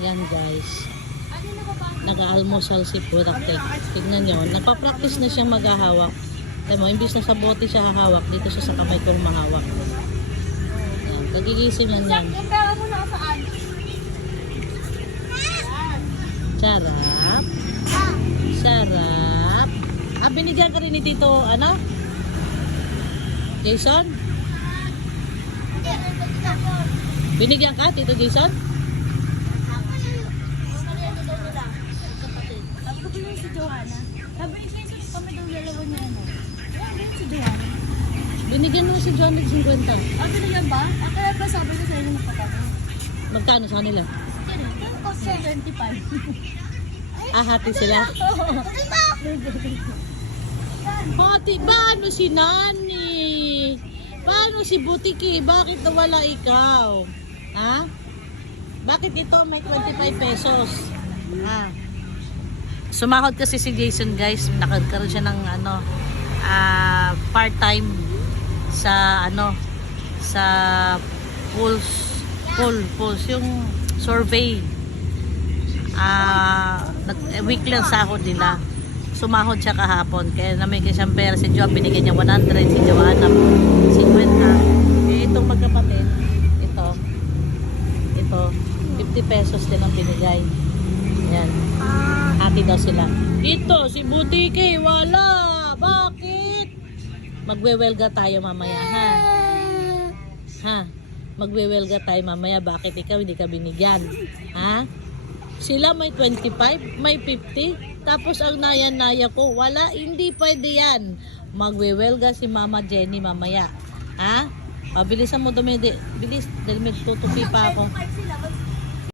Yan guys. Nag-aalmusal si Puraktek. Tignan nyo. Nagpa-practice na siyang maghahawak. Alam mo, imbis na sa bote siya hahawak, dito siya sa kamay kong mahawak. Yan. Kagigising yan yan. Yung pera mo nakasaan? Sarap. Sarap. Ah, binigyan ka rin ni Tito, ano? Jason? Binigyan ka, Tito Jason? Sabi ko pa yung si Johanna. Sabi ko kami daw dalawa niya ano. Ayun si Johanna. Binigyan mo si John ng 50. Ah, binigyan ba? Ah, kaya pa sabi ko sa inyo magkatabi. Magkano sa kanila? O 75. Ah, hati sila. Hati, paano si Nani? Paano si Butiki? Bakit nawala ikaw? Ha? Bakit ito may 25 pesos? Ha? Sumahod kasi si Jason guys. Nakagkaroon siya ng ano, part-time sa ano, sa pulse yung survey. Week lang sahod nila. Sumahod siya kahapon. Kaya namigay siyang pera. Si Joa binigyan niya 100. Si Joanna 50. Eh, itong magkapatid, ito 50 pesos din ang binigay. Yan. Hati daw sila. Ito, si Butiki, wala. Bakit? Magwewelga tayo mamaya, ha? Ha? Magwewelga tayo mamaya. Bakit ikaw hindi ka binigyan? Ha? Sila may 25, may 50. Tapos ang naya-naya ko, wala, hindi pwede yan. Magwewelga si Mama Jenny mamaya. Ha? Pabilisan mo bilis, dahil may tutupi pa ako.